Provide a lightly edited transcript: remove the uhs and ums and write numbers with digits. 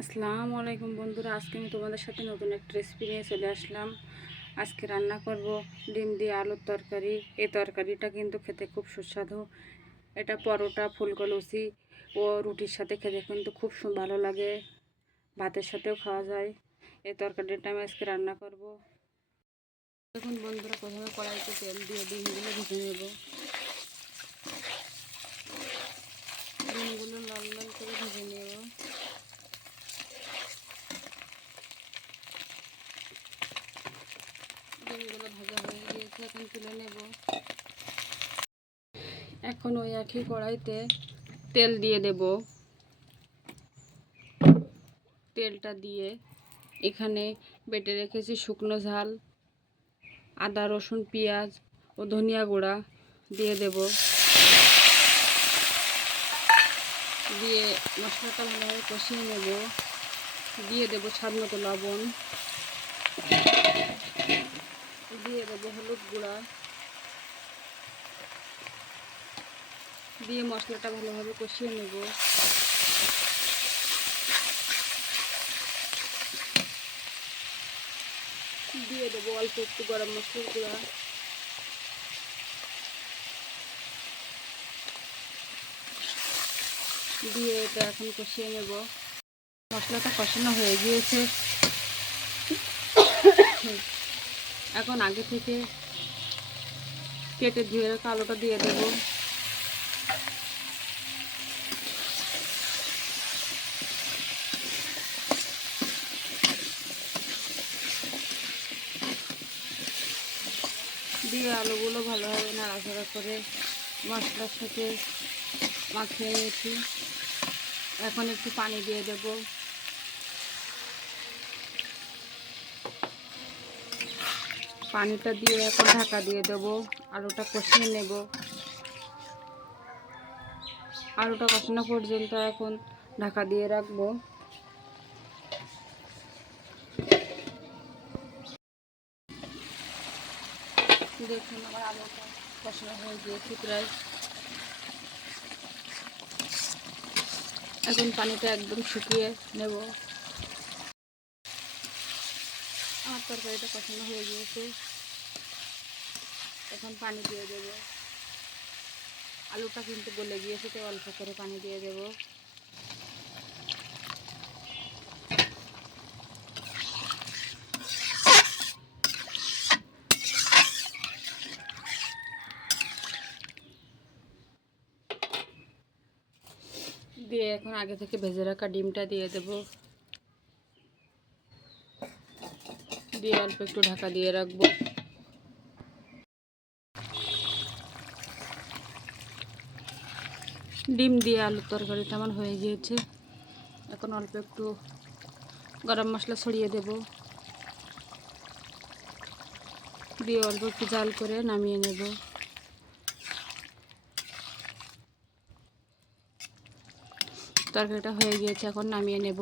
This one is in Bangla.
আসসালামু আলাইকুম বন্ধুরা, আজকে আমি তোমাদের সাথে নতুন একটা রেসিপি নিয়ে চলে আসলাম। আজকে রান্না করব ডিম দিয়ে আলুর তরকারি। এই তরকারিটা কিন্তু খেতে খুব সুস্বাদু। এটা পরোটা, ফুলকো লুচি ও রুটির সাথে খেতে কিন্তু খুব ভালো লাগে। ভাতের সাথেও খাওয়া যায়। এই তরকারিটা আমি আজকে রান্না করব। দেখুন বন্ধুরা, প্রথমে কড়াইতে তেল দিয়ে ডিমগুলো ভেজে নেব। ডিমগুলো লাল লাল করে ভেজে নেব। ডিমগুলো ভাজা হয়ে গিয়েছে, এখন তুলে নেব। এখন ওই একই কড়াইতে তেল দিয়ে দেব। তেলটা দিয়ে এখানে বেটে রেখেছি শুকনো ঝাল, আদা রসুন পেঁয়াজ ও ধনিয়া গুঁড়া দিয়ে দেব। দিয়ে মশলাটা ভালোভাবে কষিয়ে নেব। দিয়ে দেব স্বাদ মতো লবণ, দিয়ে দেব হলুদ গুঁড়া, দিয়ে মশলাটা ভালোভাবে কষিয়ে নেব। দিয়ে দেবো অল্প একটু গরম মশলার গুঁড়া, দিয়ে এটা এখন কষিয়ে নেব। মশলাটা কষানো হয়ে গিয়েছে। এখন আগে থেকে কেটে ধুয়ে রাখা আলুটা দিয়ে দেব। দিয়ে আলুগুলো ভালোভাবে নাড়াচাড়া করে মশলার সাথে মাখিয়ে নিয়েছি। এখন একটু পানি দিয়ে দেব। পানিটা দিয়ে এখন ঢাকা দিয়ে দেব। আলুটা কষিয়ে নেব। আলুটা কষানো পর্যন্ত এখন ঢাকা দিয়ে রাখবো। দেখুন আমার আলুটা কষানো হয়ে গিয়েছে প্রায়। এখন পানিটা একদম শুকিয়ে নেব। আমার তরকারিটা কষানো হয়ে গিয়েছে, এখন পানি দিয়ে দেব। আলুটা কিন্তু গলে গিয়েছে, তো অল্প করে পানি দিয়ে দেব। দিয়ে এখন আগে থেকে ভেজে রাখা ডিমটা দিয়ে দেব। দিয়ে অল্প একটু ঢাকা দিয়ে রাখবো। ডিম দিয়ে আলুর তরকারিটা আমার হয়ে গিয়েছে। এখন অল্প একটু গরম মশলা ছড়িয়ে দেব। দিয়ে অল্প একটু জাল করে নামিয়ে নেব। তরকারিটা হয়ে গিয়েছে, এখন নামিয়ে নেব।